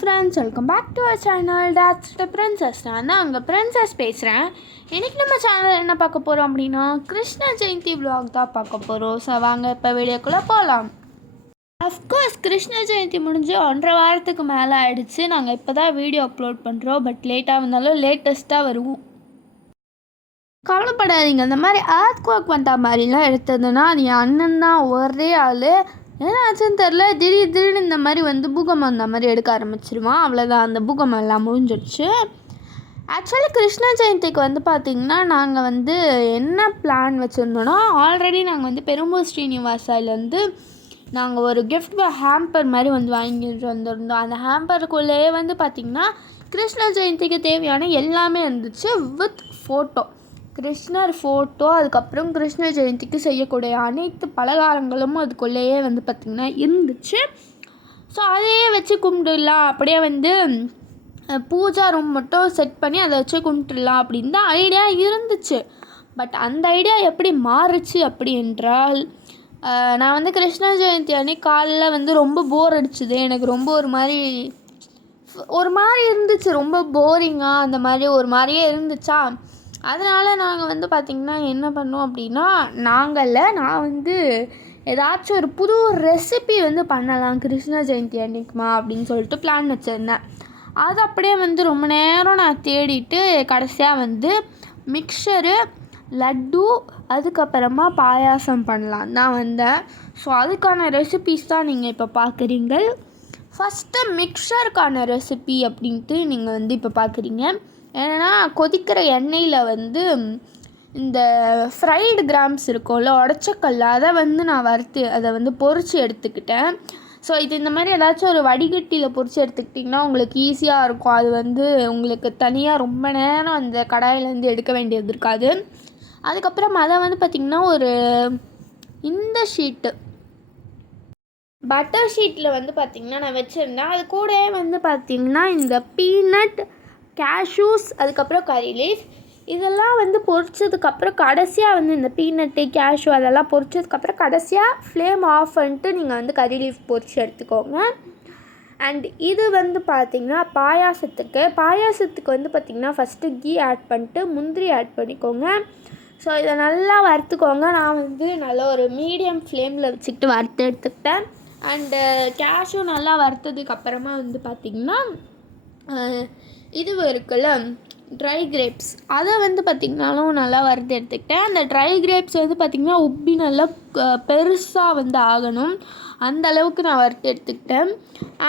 Friends, welcome back to our channel dots the princess. நான் தான் அங்கே பிரின்சஸ் பேசுகிறேன். இன்றைக்கி நம்ம சேனல் என்ன பார்க்க போகிறோம் அப்படின்னா கிருஷ்ண ஜெயந்தி விலாக் தான் பார்க்க போகிறோம். ஸோ வாங்க இப்போ வீடியோக்குள்ளே போகலாம். அஃப்கோர்ஸ் கிருஷ்ண ஜெயந்தி முடிஞ்சு 1.5 வாரத்துக்கு மேலே ஆகிடுச்சு. நாங்கள் இப்போ தான் வீடியோ அப்லோட் பண்ணுறோம். பட் லேட்டாக வந்தாலும் லேட்டஸ்ட்டாக வருவோம். கவலைப்படாதீங்க. இந்த மாதிரி ஆர்த் ஒர்க் பண்ணுற மாதிரிலாம் எடுத்ததுன்னா அது என் அண்ணன் தான் ஒரே ஆள். ஏன்னா ஆச்சுன்னு தெரில, திடீர்னு இந்த மாதிரி பூகம்பம் அந்த மாதிரி எடுக்க ஆரம்பிச்சிருவான். அவ்வளோதான், அந்த பூகம்பம் எல்லாம் முடிஞ்சிடுச்சு. ஆக்சுவலி கிருஷ்ண ஜெயந்திக்கு பார்த்திங்கன்னா நாங்கள் என்ன பிளான் வச்சுருந்தோன்னா, ஆல்ரெடி நாங்கள் பெரும்பூர் ஸ்ரீனிவாசாலேருந்து நாங்கள் ஒரு கிஃப்ட் ஹேம்பர் மாதிரி வாங்கிட்டு வந்திருந்தோம். அந்த ஹேம்பருக்குள்ளேயே பார்த்திங்கன்னா கிருஷ்ண ஜெயந்திக்கு தேவையான எல்லாமே இருந்துச்சு வித் ஃபோட்டோ. கிருஷ்ணர் ஃபோட்டோ, அதுக்கப்புறம் கிருஷ்ண ஜெயந்திக்கு செய்யக்கூடிய அனைத்து பலகாரங்களும் அதுக்குள்ளேயே பார்த்திங்கன்னா இருந்துச்சு. ஸோ அதையே வச்சு கும்பிட்டுடலாம், அப்படியே பூஜா ரூம் மட்டும் செட் பண்ணி அதை வச்சு கும்பிட்டுடலாம் அப்படின்னு தான் ஐடியா இருந்துச்சு. பட் அந்த ஐடியா எப்படி மாறுச்சு அப்படி என்றால், நான் கிருஷ்ண ஜெயந்தி அன்னைக்கு காலையில் ரொம்ப போர் அடிச்சுது. எனக்கு ரொம்ப ஒரு மாதிரி இருந்துச்சு, ரொம்ப போரிங்காக அந்த மாதிரி ஒரு மாதிரியே இருந்துச்சா. அதனால் நாங்கள் பார்த்திங்கன்னா என்ன பண்ணோம் அப்படின்னா, நான் ஏதாச்சும் ஒரு புது ரெசிபி பண்ணலாம் கிருஷ்ண ஜெயந்தி அன்னைக்குமா அப்படின்னு சொல்லிட்டு பிளான் வச்சுருந்தேன். அது அப்படியே ரொம்ப நேரம் நான் தேடிட்டு கடைசியாக மிக்சரு, லட்டு, அதுக்கப்புறமா பாயாசம் பண்ணலாம் தான் வந்தேன். ஸோ அதுக்கான ரெசிபீஸ் தான் நீங்கள் இப்போ பார்க்குறீங்க. ஃபஸ்ட்டு மிக்சருக்கான ரெசிபி அப்படின்ட்டு நீங்கள் இப்போ பார்க்குறீங்க. ஏன்னா கொதிக்கிற எண்ணெயில் இந்த ஃப்ரைடு கிராம்ஸ் இருக்கும்ல, உடச்சக்கல்ல, அதை நான் வறுத்து அதை பொரித்து எடுத்துக்கிட்டேன். ஸோ இது இந்த மாதிரி ஏதாச்சும் ஒரு வடிகட்டியில் பொரித்து எடுத்துக்கிட்டிங்கன்னா உங்களுக்கு ஈஸியாக இருக்கும். அது உங்களுக்கு தனியாக ரொம்ப நேரம் அந்த கடாயிலேருந்து எடுக்க வேண்டியது இருக்காது. அதுக்கப்புறம் அதை பார்த்திங்கன்னா ஒரு இந்த ஷீட்டு பட்டர் ஷீட்டில் பார்த்திங்கன்னா நான் வச்சுருந்தேன். அது கூடவே பார்த்திங்கன்னா இந்த பீனட், கேஷ்யூஸ், அதுக்கப்புறம் கறி லீஃப் இதெல்லாம் பொரிச்சதுக்கப்புறம் கடைசியாக இந்த பீனட்டு, கேஷ்யூ அதெல்லாம் பொரிச்சதுக்கப்புறம் கடைசியாக ஃப்ளேம் ஆஃப் பண்ணிட்டு நீங்கள் கறி லீஃப் பொரித்து எடுத்துக்கோங்க. அண்ட் இது பார்த்திங்கன்னா பாயாசத்துக்கு பார்த்திங்கன்னா ஃபஸ்ட்டு கீ ஆட் பண்ணிட்டு முந்திரி ஆட் பண்ணிக்கோங்க. ஸோ இதை நல்லா வறுத்துக்கோங்க. நான் நல்லா ஒரு மீடியம் ஃப்ளேமில் வச்சுக்கிட்டு வறுத்து எடுத்துக்கிட்டேன். அண்டு கேஷ்யூ நல்லா வறுத்ததுக்கப்புறமா பார்த்திங்கன்னா இது இருக்குல்ல ட்ரை கிரேப்ஸ், அதை பார்த்திங்கனாலும் நல்லா வறுத்து எடுத்துக்கிட்டேன். அந்த ட்ரை கிரேப்ஸ் பார்த்திங்கன்னா உப்பி நல்லா பெருசாக ஆகணும், அந்த அளவுக்கு நான் வறுத்து எடுத்துக்கிட்டேன்.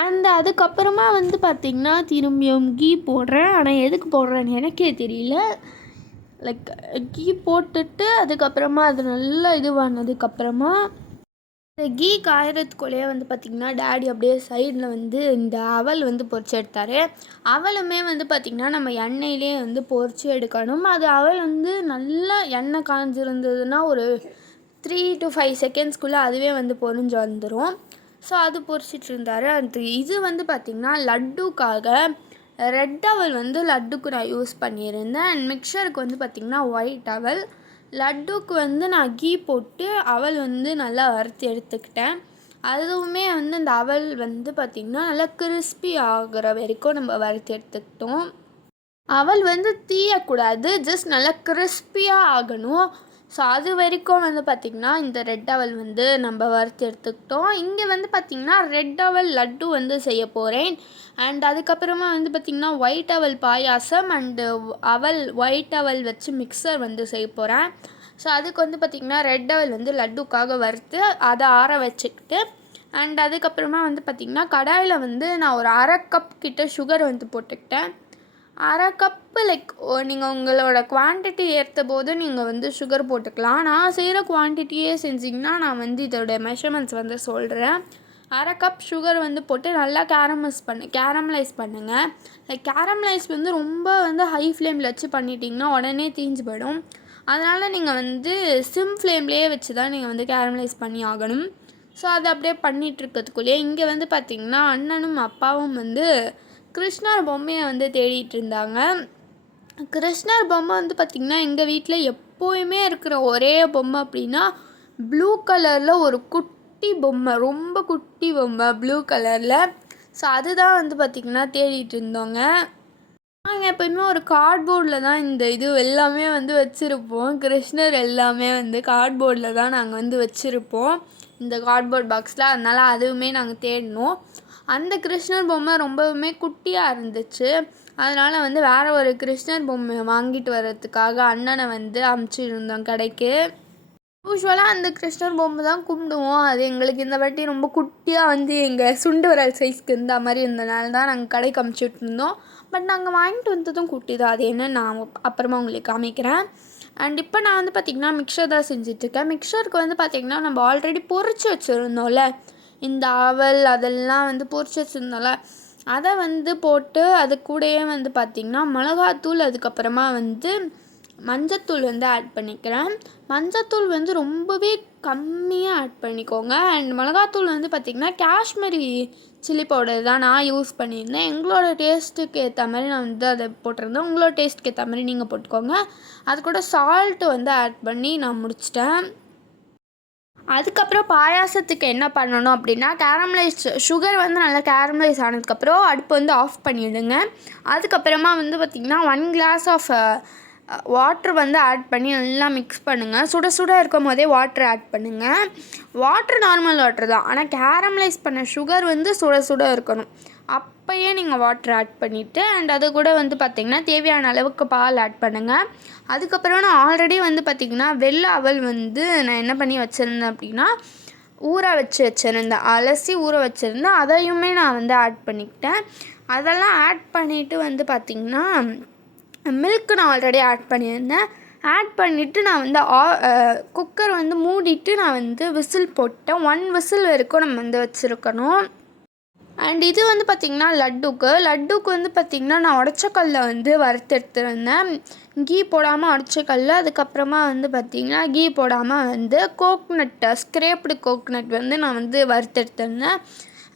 அண்ட் அதுக்கப்புறமா பார்த்திங்கன்னா திரும்பியும் கீ போடுறேன். ஆனால் எதுக்கு போடுறேன்னு எனக்கே தெரியல. லைக் கீ போட்டுட்டு அதுக்கப்புறமா அது நல்லா இதுவானதுக்கப்புறமா இந்த கீ காயறதுக்குள்ளேயே பார்த்திங்கன்னா டேடி அப்படியே சைடில் இந்த அவல் பொரிச்சு எடுத்தார். அவலுமே பார்த்திங்கன்னா நம்ம எண்ணெயிலே பொரிச்சு எடுக்கணும். அது அவல் நல்லா எண்ணெய் காஞ்சிருந்ததுன்னா ஒரு 3 to 5 செகண்ட்ஸ்குள்ளே அதுவே பொரிஞ்சு வந்துடும். ஸோ அது பொரிச்சிட்டு இருந்தார். அது இது பார்த்திங்கன்னா லட்டுக்காக ரெட் அவல் லட்டுக்கு நான் யூஸ் பண்ணியிருந்தேன். அண்ட் மிக்சருக்கு பார்த்திங்கன்னா ஒயிட் அவல். லட்டுக்கு நான் கீ போட்டு அவல் நல்லா வறுத்து எடுத்துக்கிட்டேன். அதுவுமே இந்த அவல் பார்த்திங்கன்னா நல்லா கிறிஸ்பி ஆகிற வரைக்கும் நம்ம வறுத்து எடுத்துக்கிட்டோம். அவல் தீயக்கூடாது, ஜஸ்ட் நல்லா கிறிஸ்பியாக ஆகணும். ஸோ அது வரைக்கும் பார்த்திங்கன்னா இந்த ரெட் அவல் நம்ம வறுத்து எடுத்துக்கிட்டோம். இங்கே பார்த்திங்கன்னா ரெட் அவல் லட்டு செய்ய போகிறேன். அண்ட் அதுக்கப்புறமா பார்த்திங்கன்னா ஒயிட் அவல் பாயாசம் அண்டு அவல் ஒயிட் அவல் வச்சு மிக்சர் செய்ய போகிறேன். ஸோ அதுக்கு பார்த்திங்கன்னா ரெட் அவல் லட்டுக்காக வறுத்து அதை ஆற வச்சுக்கிட்டு, அண்ட் அதுக்கப்புறமா பார்த்திங்கன்னா கடாயில் நான் ஒரு 1/2 கப் கிட்ட சுகர் போட்டுக்கிட்டேன். 1/2 கப்பு லைக் நீங்கள் உங்களோட குவான்டிட்டி ஏற்ற போது நீங்கள் சுகர் போட்டுக்கலாம். நான் செய்கிற குவான்டிட்டியே செஞ்சிங்கன்னா நான் இதோட மெஷர்மெண்ட்ஸ் சொல்கிறேன். 1/2 கப் சுகர் போட்டு நல்லா கேரமலைஸ் பண்ணுங்கள். லைக் கேரமலைஸ் ரொம்ப ஹை ஃப்ளேமில் வச்சு பண்ணிட்டிங்கன்னா உடனே தீஞ்சு போயிடும். அதனால் நீங்கள் சிம் ஃப்ளேம்லேயே வச்சு தான் நீங்கள் கேரமலைஸ் பண்ணி ஆகணும். ஸோ அதை அப்படியே பண்ணிகிட்ருக்கிறதுக்குள்ளேயே இங்கே பார்த்திங்கன்னா அண்ணனும் அப்பாவும் கிருஷ்ணர் பொம்மையை தேடிட்டு இருந்தாங்க. கிருஷ்ணர் பொம்மை பார்த்திங்கன்னா எங்கள் வீட்டில் எப்போயுமே இருக்கிற ஒரே பொம்மை அப்படின்னா ப்ளூ கலரில் ஒரு குட்டி பொம்மை, ரொம்ப குட்டி பொம்மை ப்ளூ கலரில். ஸோ அதுதான் வந்து பார்த்திங்கன்னா தேடிட்டு இருந்தோங்க. நாங்கள் எப்போயுமே ஒரு கார்ட்போர்டில் தான் இந்த இது எல்லாமே வந்து வச்சுருப்போம். கிருஷ்ணர் எல்லாமே வந்து கார்ட்போர்டில் தான் நாங்கள் வந்து வச்சுருப்போம், இந்த கார்ட்போர்ட் பாக்ஸில். அதனால் அதுவுமே நாங்கள் தேடினோம். அந்த கிருஷ்ணர் பொம்மை ரொம்பவுமே குட்டியாக இருந்துச்சு. அதனால் வந்து வேறு ஒரு கிருஷ்ணர் பொம்மை வாங்கிட்டு வர்றதுக்காக அண்ணனை வந்து அனுப்பிச்சிருந்தோம் கடைக்கு. யூஸ்வலாக அந்த கிருஷ்ணர் பொம்மை தான் கும்பிடுவோம். அது எங்களுக்கு இந்த வாட்டி ரொம்ப குட்டியாக வந்து எங்கள் சுண்டு விரல் சைஸ்க்கு இருந்த மாதிரி இருந்தனால தான் நாங்கள் கடைக்கு அனுப்பிச்சிட்டு இருந்தோம். பட் நாங்கள் வாங்கிட்டு வந்ததும் குட்டி தான். அது என்ன நான் அப்புறமா உங்களுக்கு காமிக்கிறேன். அண்ட் இப்போ நான் வந்து பார்த்திங்கன்னா மிக்சர் தான் செஞ்சிட்ருக்கேன். மிக்சருக்கு வந்து பார்த்திங்கன்னா நம்ம ஆல்ரெடி பொரிச்சு வச்சுருந்தோம்ல, இந்த அவல் அதெல்லாம் வந்து பொரிச்சு வச்சுருந்தோம்ல, அதை வந்து போட்டு அது கூடயே வந்து பார்த்திங்கன்னா மிளகாத்தூள், அதுக்கப்புறமா வந்து மஞ்சத்தூள் வந்து ஆட் பண்ணிக்கிறேன். மஞ்சத்தூள் வந்து ரொம்பவே கம்மியாக ஆட் பண்ணிக்கோங்க. அண்ட் மிளகாத்தூள் வந்து பார்த்திங்கன்னா காஷ்மீரி சில்லி பவுடர் தான் நான் யூஸ் பண்ணியிருந்தேன். எங்களோட டேஸ்ட்டுக்கு ஏற்ற மாதிரி நான் வந்து அதை போட்டிருந்தேன். உங்களோட டேஸ்ட்டுக்கு ஏற்ற மாதிரி நீங்கள் போட்டுக்கோங்க. அது கூட சால்ட்டு வந்து ஆட் பண்ணி நான் முடிச்சிட்டேன். அதுக்கப்புறம் பாயாசத்துக்கு என்ன பண்ணணும் அப்படின்னா, கேரமலைஸ் சுகர் வந்து நல்லா கேரமலைஸ் ஆனதுக்கப்புறம் அடுப்பு வந்து ஆஃப் பண்ணிவிடுங்க. அதுக்கப்புறமா வந்து பார்த்திங்கன்னா 1 கிளாஸ் ஆஃப் வாட்ரு வந்து ஆட் பண்ணி நல்லா மிக்ஸ் பண்ணுங்கள். சுட சுட இருக்கும் போதே வாட்ரு ஆட் பண்ணுங்கள். வாட்ரு நார்மல் வாட்ரு தான், ஆனால் கேரமலைஸ் பண்ண சுகர் வந்து சுட சுட இருக்கணும். அப்போயே நீங்கள் வாட்ரு ஆட் பண்ணிவிட்டு அண்ட் அது கூட வந்து பார்த்திங்கன்னா தேவையான அளவுக்கு பால் ஆட் பண்ணுங்கள். அதுக்கப்புறம் நான் ஆல்ரெடி வந்து பார்த்திங்கன்னா வெள்ளை அவல் வந்து நான் என்ன பண்ணி வச்சுருந்தேன் அப்படின்னா, ஊற வச்சுருந்தேன், அலசி ஊற வச்சுருந்தேன். அதையுமே நான் வந்து ஆட் பண்ணிக்கிட்டேன். அதெல்லாம் ஆட் பண்ணிவிட்டு வந்து பார்த்திங்கன்னா மில்க்கு நான் ஆல்ரெடி ஆட் பண்ணியிருந்தேன். ஆட் பண்ணிவிட்டு நான் வந்து குக்கர் வந்து மூடிட்டு நான் வந்து விசில் போட்டேன். 1 விசில் வரைக்கும் நம்ம வந்து வச்சுருக்கணும். அண்ட் இது வந்து பார்த்திங்கன்னா லட்டுக்கு வந்து பார்த்திங்கன்னா நான் உடச்சக்கல்ல வந்து வறுத்தெடுத்துருந்தேன். கீ போடாமல் உடச்சக்கல்ல, அதுக்கப்புறமா வந்து பார்த்திங்கன்னா கீ போடாமல் வந்து ஸ்க்ரேப்டு கோக்னட் வந்து நான் வந்து வறுத்தெடுத்துருந்தேன்.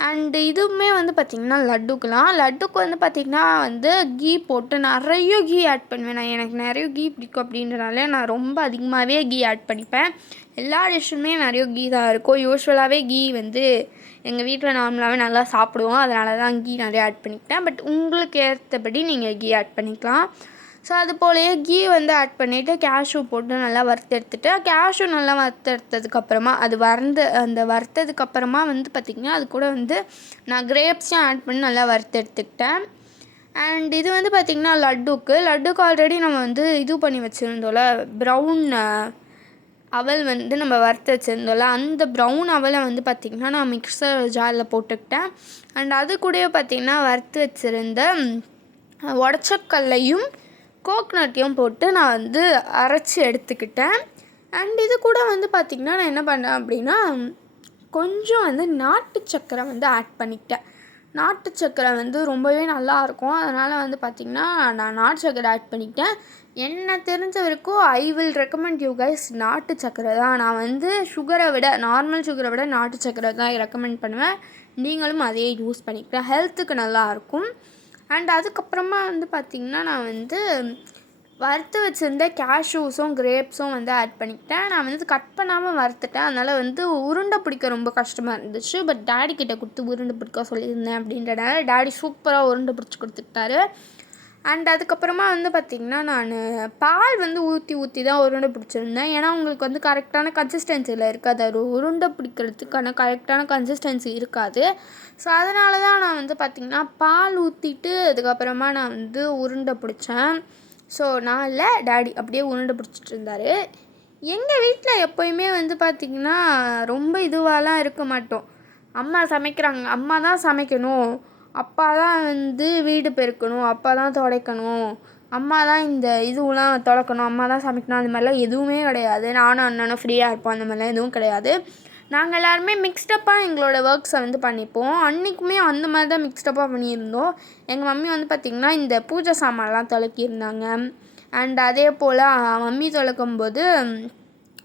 அண்டு இதுவுமே வந்து பார்த்திங்கன்னா லட்டுக்கு வந்து பார்த்திங்கன்னா வந்து கீ போட்டு நிறைய கீ ஆட் பண்ணுவேன். எனக்கு நிறைய கீ பிடிக்கும் அப்படின்றனால நான் ரொம்ப அதிகமாகவே கீ ஆட் பண்ணிப்பேன். எல்லா டிஷ்ஷுமே நிறைய கீ தான் இருக்கும். யூஸ்வலாகவே கீ வந்து எங்கள் வீட்டில் நார்மலாகவே நல்லா சாப்பிடுவோம். அதனால தான் கீ நிறையா ஆட் பண்ணிக்கிட்டேன். பட் உங்களுக்கு ஏற்றபடி நீங்கள் கீ ஆட் பண்ணிக்கலாம். ஸோ அது போலயே கீ வந்து ஆட் பண்ணிவிட்டு கேஷ்யூ போட்டு நல்லா வறுத்தெடுத்துட்டு, கேஷ்யூ நல்லா வறுத்தெடுத்ததுக்கப்புறமா அது அந்த வறுத்ததுக்கப்புறமா வந்து பார்த்திங்கன்னா அது கூட வந்து நான் கிரேப்ஸையும் ஆட் பண்ணி நல்லா வறுத்தெடுத்துக்கிட்டேன். அண்ட் இது வந்து பார்த்திங்கன்னா லட்டுக்கு ஆல்ரெடி நம்ம வந்து இது பண்ணி வச்சுருந்தோம்ல, ப்ரௌன் அவல் வந்து நம்ம வறுத்து வச்சுருந்தோம்ல, அந்த ப்ரௌன் அவலை வந்து பார்த்திங்கன்னா நான் மிக்சர் ஜாரில் போட்டுக்கிட்டேன். அண்ட் அது கூடவே பார்த்திங்கன்னா வறுத்து வச்சுருந்த உடச்சக்கல்லையும் கோக்னட்டையும் போட்டு நான் வந்து அரைச்சி எடுத்துக்கிட்டேன். அண்ட் இது கூட வந்து பார்த்திங்கன்னா நான் என்ன பண்ணேன் அப்படின்னா, கொஞ்சம் வந்து நாட்டு சர்க்கரை வந்து ஆட் பண்ணிக்கிட்டேன். நாட்டு சர்க்கரை வந்து ரொம்பவே நல்லாயிருக்கும். அதனால் வந்து பார்த்திங்கன்னா நான் நாட்டு சர்க்கரை ஆட் பண்ணிக்கிட்டேன். என்ன தெரிஞ்ச வரைக்கும் I will recommend you guys நாட்டு சர்க்கரை தான். நான் வந்து நார்மல் சுகரை விட நாட்டு சர்க்கரை தான் ரெக்கமெண்ட் பண்ணுவேன். நீங்களும் அதையே யூஸ் பண்ணிக்கிட்டேன், ஹெல்த்துக்கு நல்லாயிருக்கும். அண்ட் அதுக்கப்புறமா வந்து பார்த்திங்கன்னா நான் வந்து வறுத்து வச்சுருந்த கேஷ்யூஸும் கிரேப்ஸும் வந்து ஆட் பண்ணிக்கிட்டேன். நான் வந்து கட் பண்ணாமல் வறுத்துட்டேன். அதனால் வந்து உருண்டை பிடிக்க ரொம்ப கஷ்டமாக இருந்துச்சு. பட் டேடி கிட்டே கொடுத்து உருண்டை பிடிக்க சொல்லியிருந்தேன் அப்படின்றனால டேடி சூப்பராக உருண்டை பிடிச்சி கொடுத்துட்டாரு. அண்ட் அதுக்கப்புறமா வந்து பார்த்திங்கன்னா நான் பால் வந்து ஊற்றி தான் உருண்டை பிடிச்சிருந்தேன். ஏன்னா உங்களுக்கு வந்து கரெக்டான கன்சிஸ்டன்சியில் இருக்காது, அது உருண்டை பிடிக்கிறதுக்கான கரெக்டான கன்சிஸ்டன்சி இருக்காது. ஸோ அதனால தான் நான் வந்து பார்த்திங்கன்னா பால் ஊற்றிட்டு அதுக்கப்புறமா நான் வந்து உருண்டை பிடிச்சேன். ஸோ நான் இல்லை, டேடி அப்படியே உருண்டை பிடிச்சிட்டு இருந்தார். எங்கள் வீட்டில் எப்போயுமே வந்து பார்த்திங்கன்னா ரொம்ப இதுவாலாம் இருக்க மாட்டோம். அம்மா சமைக்கிறாங்க, அம்மா தான் சமைக்கணும், அப்பா தான் வந்து வீடு பெருக்கணும், அப்பா தான் துடைக்கணும், அம்மா தான் இந்த இதுவெலாம் துடைக்கணும், அம்மா தான் சமைக்கணும், அந்த மாதிரிலாம் எதுவுமே கிடையாது. நானும் அண்ணனும் ஃப்ரீயாக இருப்போம், அந்த மாதிரிலாம் எதுவும் கிடையாது. நாங்கள் எல்லாருமே மிக்ஸ்டப்பாக எங்களோட ஒர்க்ஸை வந்து பண்ணிப்போம். அன்றைக்குமே அந்த மாதிரி தான் மிக்ஸ்டப்பாக பண்ணியிருந்தோம். எங்கள் மம்மி வந்து பார்த்திங்கன்னா இந்த பூஜை சாமான்லாம் துலக்கியிருந்தாங்க. அண்ட் அதே போல் மம்மி துலக்கும்போது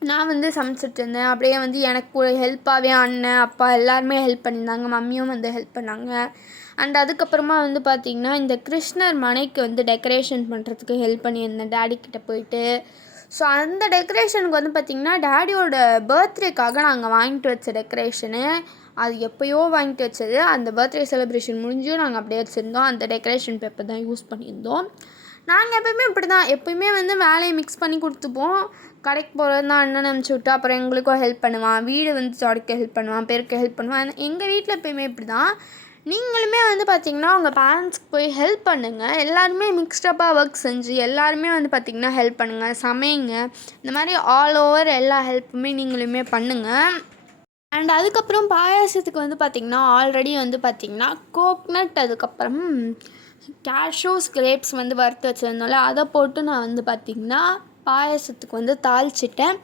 நான் வந்து சமைச்சிட்டு இருந்தேன். அப்படியே வந்து எனக்கு ஹெல்ப்பாகவே அண்ணன் அப்பா எல்லாருமே ஹெல்ப் பண்ணியிருந்தாங்க, மம்மியும் வந்து ஹெல்ப் பண்ணாங்க. அண்ட் அதுக்கப்புறமா வந்து பார்த்திங்கன்னா இந்த கிருஷ்ணர் மனைக்கு வந்து டெக்கரேஷன் பண்ணுறதுக்கு ஹெல்ப் பண்ணியிருந்தேன் டேடிக்கிட்ட போயிட்டு. ஸோ அந்த டெக்கரேஷனுக்கு வந்து பார்த்திங்கன்னா டேடியோட பர்த்டேக்காக நாங்கள் வாங்கிட்டு வச்ச டெக்கரேஷனு. அது எப்போயோ வாங்கிட்டு வச்சது. அந்த பர்த்டே செலிப்ரேஷன் முடிஞ்சும் நாங்கள் அப்படியே வச்சுருந்தோம். அந்த டெக்கரேஷன் பேப்பர் தான் யூஸ் பண்ணியிருந்தோம். நாங்கள் எப்போயுமே இப்படி தான், எப்போயுமே வந்து வேலையை மிக்ஸ் பண்ணி கொடுத்துப்போம். கடைக்கு போகிறது தான் அண்ணன் அனுப்பிச்சி விட்டு அப்புறம் எங்களுக்கும் ஹெல்ப் பண்ணுவான், வீடு வந்து தொடக்க ஹெல்ப் பண்ணுவான், பெருக்க ஹெல்ப் பண்ணுவான். எங்கள் வீட்டில் எப்போயுமே இப்படி தான். நீங்களுமே வந்து பார்த்திங்கன்னா உங்கள் பேரண்ட்ஸ்க்கு போய் ஹெல்ப் பண்ணுங்கள். எல்லாருமே மிக்ஸ்டப்பாக ஒர்க் செஞ்சு எல்லாருமே வந்து பார்த்திங்கன்னா ஹெல்ப் பண்ணுங்கள், சமைங்க. இந்த மாதிரி ஆல் ஓவர் எல்லா ஹெல்ப்புமே நீங்களுமே பண்ணுங்கள். அண்ட் அதுக்கப்புறம் பாயாசத்துக்கு வந்து பார்த்திங்கன்னா ஆல்ரெடி வந்து பார்த்திங்கன்னா கோக்னட், அதுக்கப்புறம் கேஷ்யூஸ், கிரேப்ஸ் வந்து வறுத்து வச்சுருந்தோம்ல, அதை போட்டு நான் வந்து பார்த்திங்கன்னா பாயாசத்துக்கு வந்து தாளிச்சிட்டேன்.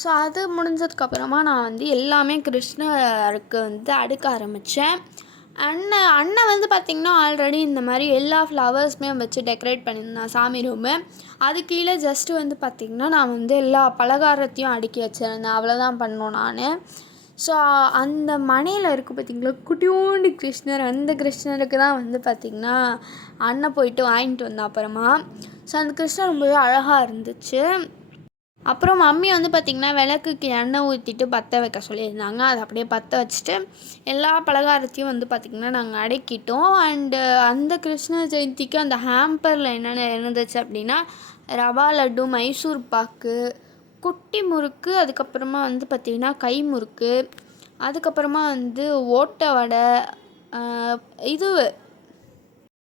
ஸோ அது முடிஞ்சதுக்கப்புறமா நான் வந்து எல்லாமே கிருஷ்ணருக்கு வந்து அடுக்க ஆரம்பித்தேன். அண்ணன் வந்து பார்த்திங்கன்னா ஆல்ரெடி இந்த மாதிரி எல்லா ஃப்ளவர்ஸுமே வச்சு டெக்கரேட் பண்ணியிருந்தான் சாமி ரூமு. அது கீழே ஜஸ்ட்டு வந்து பார்த்திங்கன்னா நான் வந்து எல்லா பலகாரத்தையும் அடுக்கி வச்சுருந்தேன். அவ்வளோதான் பண்ணோம் நான். ஸோ அந்த மனையில் இருக்குது பார்த்திங்களா குட்டியோண்டு கிருஷ்ணர், அந்த கிருஷ்ணருக்கு தான் வந்து பார்த்திங்கன்னா அண்ணன் போயிட்டு வாங்கிட்டு வந்தான் அப்புறமா. ஸோ அந்த கிருஷ்ணர் ரொம்பவே அழகாக இருந்துச்சு. அப்புறம் மம்மி வந்து பார்த்திங்கன்னா விளக்குக்கு எண்ணெய் ஊற்றிட்டு பற்ற வைக்க சொல்லியிருந்தாங்க. அதை அப்படியே பற்ற வச்சுட்டு எல்லா பலகாரத்தையும் வந்து பார்த்திங்கன்னா நாங்கள் அடக்கிட்டோம். அண்டு அந்த கிருஷ்ண ஜெயந்திக்கு அந்த ஹேம்பரில் என்னென்ன இருந்துச்சு அப்படின்னா ரவா லட்டு, மைசூர் பாக்கு, குட்டி முறுக்கு, அதுக்கப்புறமா வந்து பார்த்திங்கன்னா கை முறுக்கு, அதுக்கப்புறமா வந்து ஓட்டை வடை, இது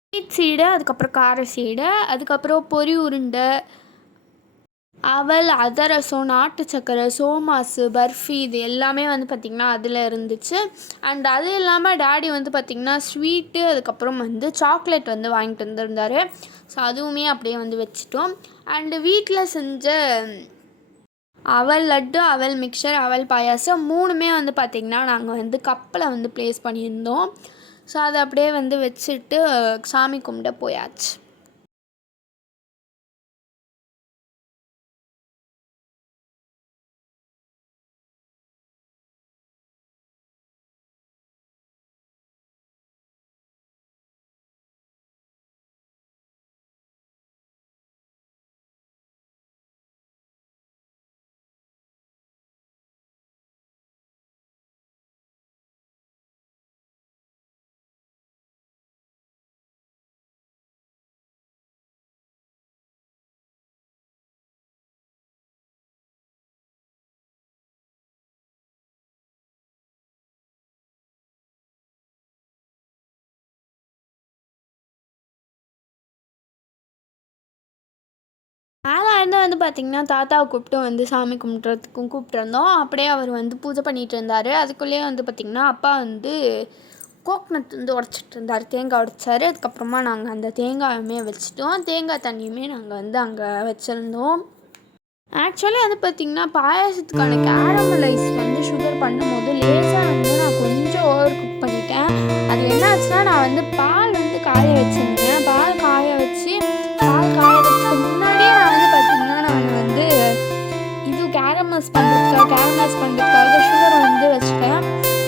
ஸ்வீட் சீடை, அதுக்கப்புறம் கார சீடை, அதுக்கப்புறம் பொரி உருண்டை, அவல், அதிரசம், நாட்டு சக்கரை, சோமாசு, பர்ஃபி, இது எல்லாமே வந்து பார்த்திங்கன்னா அதில் இருந்துச்சு. அண்ட் அது இல்லாமல் டாடி வந்து பார்த்திங்கன்னா ஸ்வீட்டு, அதுக்கப்புறம் வந்து சாக்லேட் வந்து வாங்கிட்டு வந்திருந்தார். ஸோ அதுவுமே அப்படியே வந்து வச்சுட்டோம். அண்டு வீட்டில் செஞ்ச அவல் லட்டு, அவல் மிக்சர், அவல் பாயாசம் மூணுமே வந்து பார்த்திங்கன்னா நாங்கள் வந்து கப்பில் வந்து ப்ளேஸ் பண்ணியிருந்தோம். ஸோ அதை அப்படியே வந்து வச்சுட்டு சாமி கும்பிட போயாச்சு. மேலே இருந்து வந்து பார்த்திங்கன்னா தாத்தாவை கூப்பிட்டு வந்து சாமி கும்பிட்றதுக்கும் கூப்பிட்ருந்தோம். அப்படியே அவர் வந்து பூஜை பண்ணிகிட்டு இருந்தார். அதுக்குள்ளேயே வந்து பார்த்திங்கன்னா அப்பா வந்து கோக்னட் வந்து உடச்சிட்டு இருந்தார், தேங்காய் உடைச்சார். அதுக்கப்புறமா நாங்கள் அந்த தேங்காயுமே வச்சுட்டோம். தேங்காய் தண்ணியுமே நாங்கள் வந்து அங்கே வச்சுருந்தோம். ஆக்சுவலி வந்து பார்த்திங்கன்னா பாயாசத்துக்கான கேரமலைஸ் வந்து சுகர் பண்ணும்போது லேசாக வந்து நான் கொஞ்சம் ஓவர் குக் பண்ணிட்டேன். அது என்ன ஆச்சுன்னா, நான் வந்து பால் வந்து காய வச்சுருந்தேன். பால் காய வச்சதுக்கு முன்னாடியே நான் வந்து பார்த்திங்கன்னா நான் வந்து இது கேரமலைஸ் பண்ணுறதுக்காக சுகர் வந்து வச்சுட்டேன்.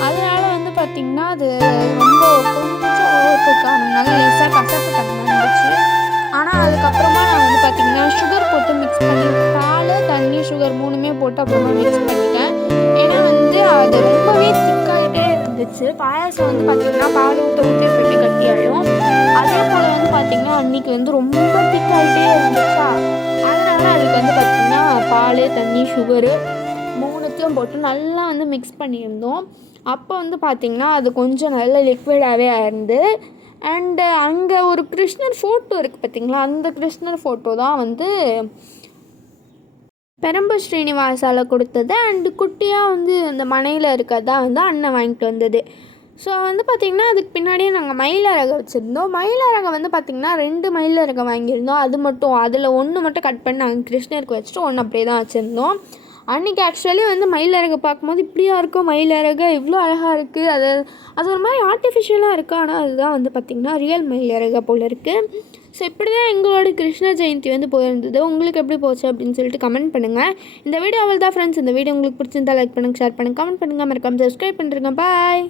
அதனால் வந்து பார்த்திங்கன்னா அது ரொம்ப கொஞ்சம் ஓவர் குக் ஆனதுனால லேசாக கசப்பு தன்மை இருந்துச்சு. ஆனால் அதுக்கப்புறமா நான் வந்து பார்த்திங்கன்னா சுகர் போட்டு மிக்ஸ் பண்ணி பால், தண்ணி, சுகர் மூணுமே போட்டு அப்புறமா மிக்ஸ் பண்ணிட்டேன். ஏன்னா வந்து அது ரொம்பவே திக்காகிட்டே இருந்துச்சு. பாயாசம் வந்து பார்த்திங்கன்னா பால் ஊற்ற எப்படி கட்டியாயிடும். அதே போல் வந்து பார்த்திங்கன்னா அன்றைக்கி வந்து ரொம்ப திக்காகிட்டே இருந்துச்சா, அதனால் அதுக்கு வந்து பார்த்திங்கன்னா பால், தண்ணி, சுகரு மூணுத்தையும் போட்டு நல்லா வந்து மிக்ஸ் பண்ணியிருந்தோம். அப்போ வந்து பார்த்திங்கன்னா அது கொஞ்சம் நல்ல லிக்விடாகவே இருந்து. அண்டு அங்கே ஒரு கிருஷ்ணர் ஃபோட்டோ இருக்குது பார்த்திங்களா, அந்த கிருஷ்ணர் ஃபோட்டோ தான் வந்து பெரம்பூர் ஸ்ரீனிவாசால் கொடுத்தது. அண்டு குட்டியாக வந்து அந்த மனையில் இருக்கிறதா வந்து அண்ணன் வாங்கிட்டு வந்தது. ஸோ வந்து பார்த்திங்கன்னா அதுக்கு பின்னாடியே நாங்கள் மயிலரகம் வச்சுருந்தோம். மயிலரகம் வந்து பார்த்திங்கன்னா 2 மயிலரகம் வாங்கியிருந்தோம். அது மட்டும் அதில் 1 மட்டும் கட் பண்ணி நாங்கள் கிருஷ்ணருக்கு வச்சுட்டு 1 அப்படியே தான் வச்சுருந்தோம். அன்றைக்கி ஆக்சுவலி வந்து மயிலரகு பார்க்கும்போது இப்படியா இருக்கும், மயிலரகு இவ்வளோ அழகாக இருக்குது, அது ஒரு மாதிரி ஆர்டிஃபிஷியலாக இருக்குது. ஆனால் அதுதான் வந்து பார்த்திங்கன்னா ரியல் மயிலரகு போல் இருக்குது. ஸோ இப்படி தான் எங்களோட கிருஷ்ண ஜெயந்தி வந்து போயிருந்தது. உங்களுக்கு எப்படி போச்சு அப்படின்னு சொல்லிட்டு கமெண்ட் பண்ணுங்கள். இந்த வீடியோ அவள் தான் ஃப்ரெண்ட்ஸ். இந்த வீடியோ உங்களுக்கு பிடிச்சிருந்தா லைக் பண்ணுங்கள், ஷேர் பண்ணுங்கள், கமெண்ட் பண்ணுங்கள், மறக்காம சப்ஸ்கிரைப் பண்ணுறேங்க. பாய்.